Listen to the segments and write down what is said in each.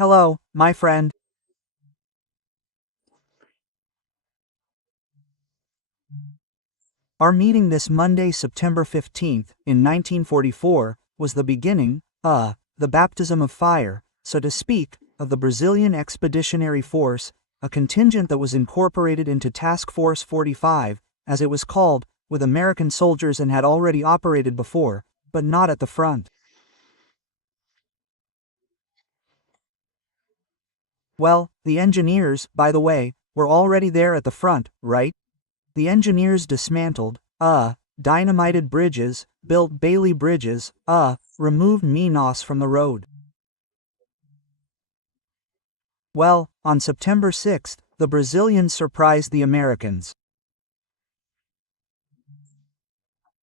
Hello, my friend. Our meeting this Monday, September 15th, in 1944, was the beginning, the baptism of fire, so to speak, of the Brazilian Expeditionary Force, a contingent that was incorporated into Task Force 45, as it was called, with American soldiers and had already operated before, but not at the front. Well, the engineers, by the way, were already there at the front, right? The engineers dismantled, dynamited bridges, built Bailey bridges, removed Minas from the road. Well, on September 6th, the Brazilians surprised the Americans.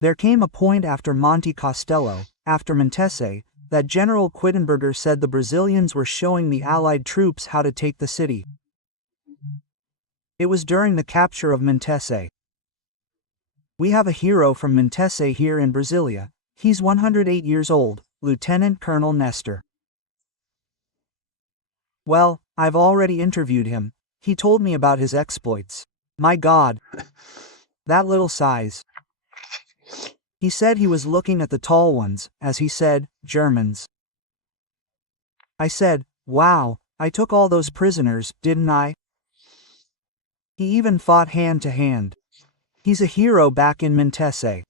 There came a point after Monte Castello, after Montese, that General Quittenberger said the Brazilians were showing the Allied troops how to take the city. It was during the capture of Montese. We have a hero from Montese here in Brasília. He's 108 years old, Lieutenant Colonel Nestor. Well, I've already interviewed him. He told me about his exploits. My God. That little size. He said he was looking at the tall ones, as he said, Germans. I said, wow, I took all those prisoners, didn't I? He even fought hand to hand. He's a hero back in Montese.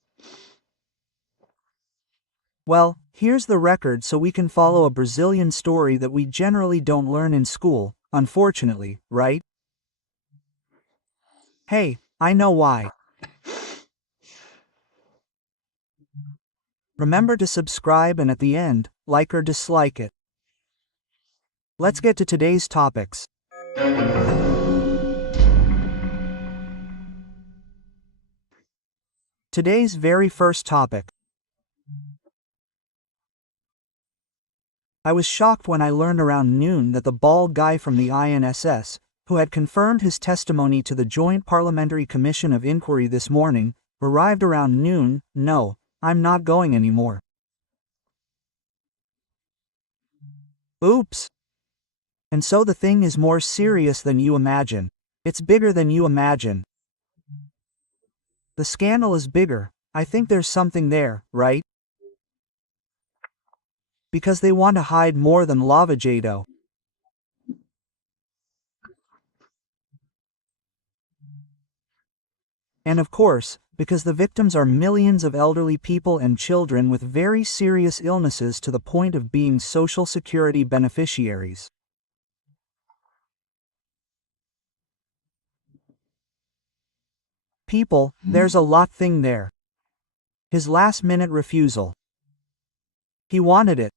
Well, here's the record so we can follow a Brazilian story that we generally don't learn in school, unfortunately, right? Hey, I know why. Remember to subscribe and at the end, like or dislike it. Let's get to today's topics. Today's very first topic. I was shocked when I learned around noon that the bald guy from the INSS, who had confirmed his testimony to the Joint Parliamentary Commission of Inquiry this morning, arrived around noon. No, I'm not going anymore. Oops. And so the thing is more serious than you imagine. It's bigger than you imagine. The scandal is bigger. I think there's something there, right? Because they want to hide more than Lava Jato. And of course, because the victims are millions of elderly people and children with very serious illnesses to the point of being Social Security beneficiaries. People, there's a lot thing there. His last-minute refusal. He wanted it.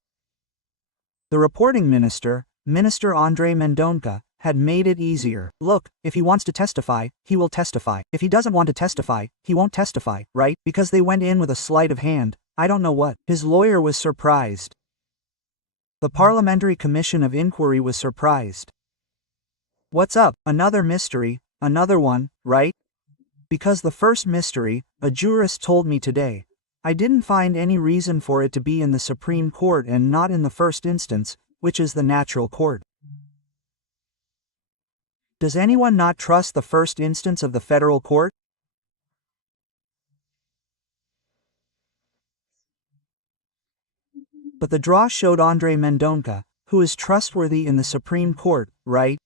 The reporting minister, Minister Andre Mendonça, had made it easier. Look, if he wants to testify, he will testify. If he doesn't want to testify, he won't testify, right? Because they went in with a sleight of hand, I don't know what. His lawyer was surprised. The Parliamentary Commission of Inquiry was surprised. What's up? Another mystery, another one, right? Because the first mystery, a jurist told me today, I didn't find any reason for it to be in the Supreme Court and not in the first instance, which is the natural court. Does anyone not trust the first instance of the federal court? But the draw showed Andre Mendonça, who is trustworthy in the Supreme Court, right?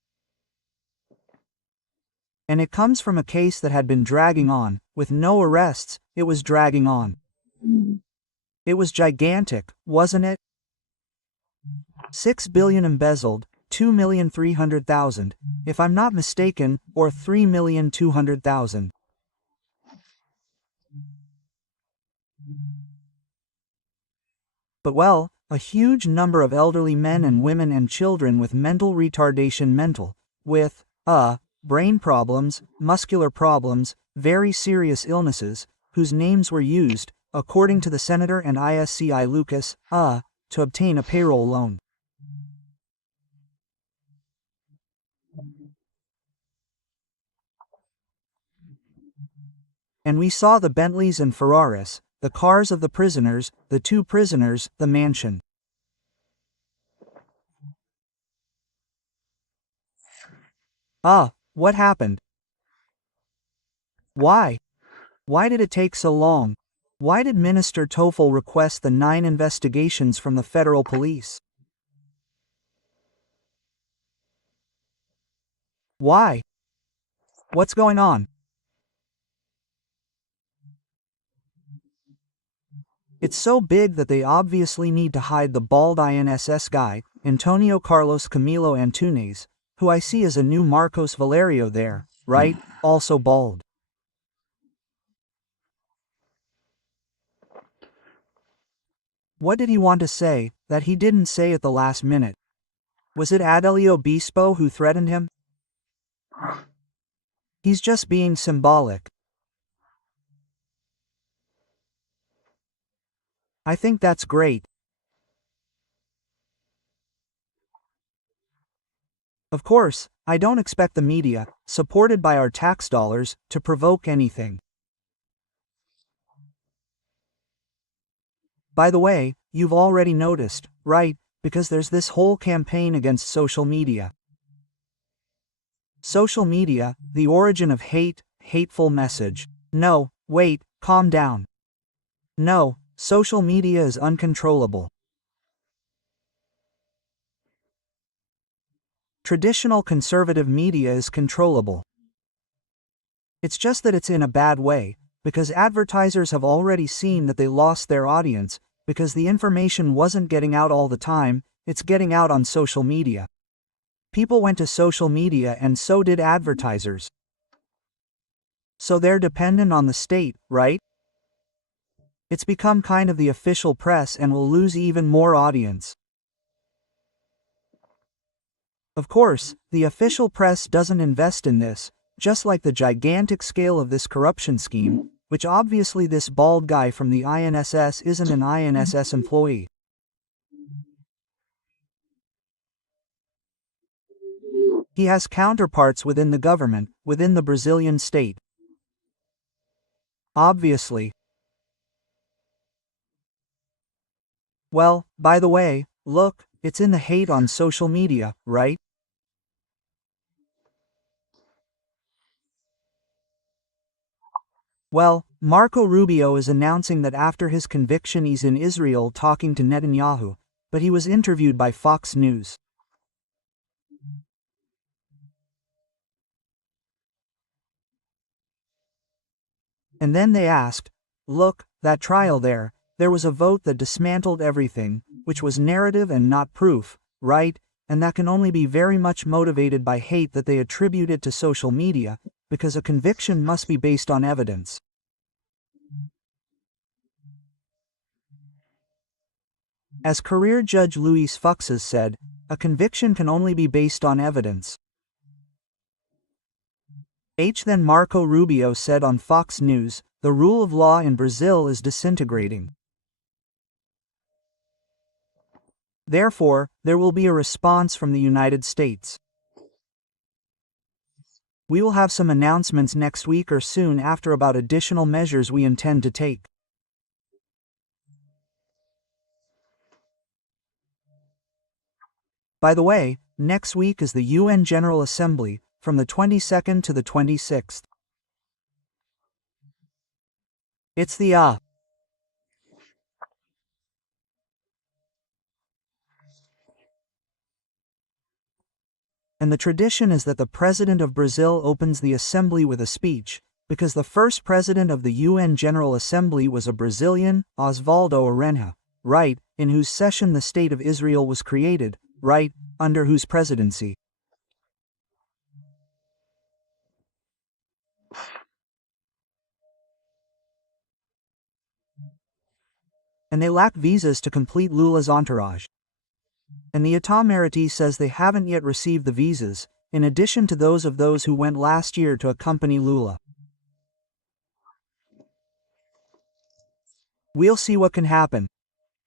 And it comes from a case that had been dragging on, with no arrests, it was dragging on. It was gigantic, wasn't it? 6 billion embezzled, 2,300,000, if I'm not mistaken, or 3,200,000. But well, a huge number of elderly men and women and children with mental retardation with, brain problems, muscular problems, very serious illnesses, whose names were used, according to the Senator and ISCI Lucas, to obtain a payroll loan. And we saw the Bentleys and Ferraris, the cars of the prisoners, the two prisoners, the mansion. What happened? Why? Why did it take so long? Why did Minister Toffel request the 9 investigations from the federal police? Why? What's going on? It's so big that they obviously need to hide the bald INSS guy, Antonio Carlos Camilo Antunes, who I see as a new Marcos Valerio there, right? Also bald. What did he want to say, that he didn't say at the last minute? Was it Adelio Bispo who threatened him? He's just being symbolic. I think that's great. Of course, I don't expect the media, supported by our tax dollars, to provoke anything. By the way, you've already noticed, right? Because there's this whole campaign against social media. Social media, the origin of hate, hateful message. No, wait, calm down. No, social media is uncontrollable. Traditional conservative media is controllable. It's just that it's in a bad way, because advertisers have already seen that they lost their audience, because the information wasn't getting out all the time, it's getting out on social media. People went to social media and so did advertisers. So they're dependent on the state, right? It's become kind of the official press and will lose even more audience. Of course, the official press doesn't invest in this, just like the gigantic scale of this corruption scheme, which obviously this bald guy from the INSS isn't an INSS employee. He has counterparts within the government, within the Brazilian state. Obviously. Well, by the way, look, it's in the hate on social media, right? Well, Marco Rubio is announcing that after his conviction he's in Israel talking to Netanyahu, but he was interviewed by Fox News. And then they asked, look, that trial there was a vote that dismantled everything, which was narrative and not proof, right? And that can only be very much motivated by hate that they attribute it to social media, because a conviction must be based on evidence. As career judge Luis Fuxas said, a conviction can only be based on evidence. Then Marco Rubio said on Fox News, the rule of law in Brazil is disintegrating. Therefore, there will be a response from the United States. We will have some announcements next week or soon after about additional measures we intend to take. By the way, next week is the UN General Assembly, from the 22nd to the 26th. It's the And the tradition is that the President of Brazil opens the assembly with a speech, because the first president of the UN General Assembly was a Brazilian, Osvaldo Aranha, right, in whose session the State of Israel was created, right, under whose presidency. And they lack visas to complete Lula's entourage. And the Itamaraty says they haven't yet received the visas, in addition to those of those who went last year to accompany Lula. We'll see what can happen.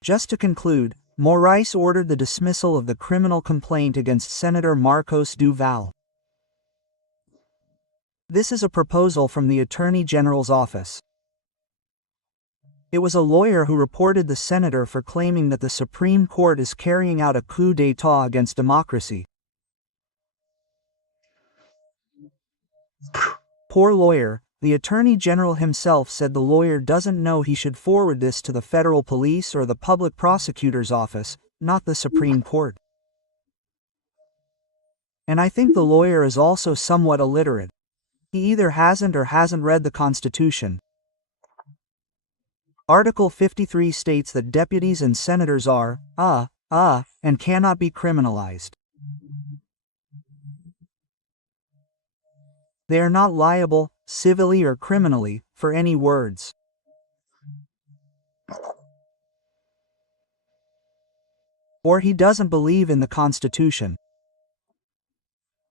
Just to conclude, Moraes ordered the dismissal of the criminal complaint against Senator Marcos Duval. This is a proposal from the Attorney General's office. It was a lawyer who reported the senator for claiming that the Supreme Court is carrying out a coup d'état against democracy. Poor lawyer, the Attorney General himself said the lawyer doesn't know he should forward this to the federal police or the public prosecutor's office, not the Supreme Court. And I think the lawyer is also somewhat illiterate. He either hasn't or hasn't read the Constitution. Article 53 states that deputies and senators are, and cannot be criminalized. They are not liable, civilly or criminally, for any words. Or he doesn't believe in the Constitution.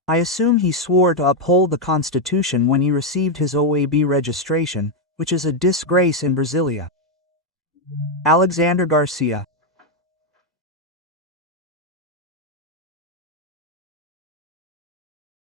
I assume he swore to uphold the Constitution when he received his OAB registration, which is a disgrace in Brasília. Alexandre Garcia.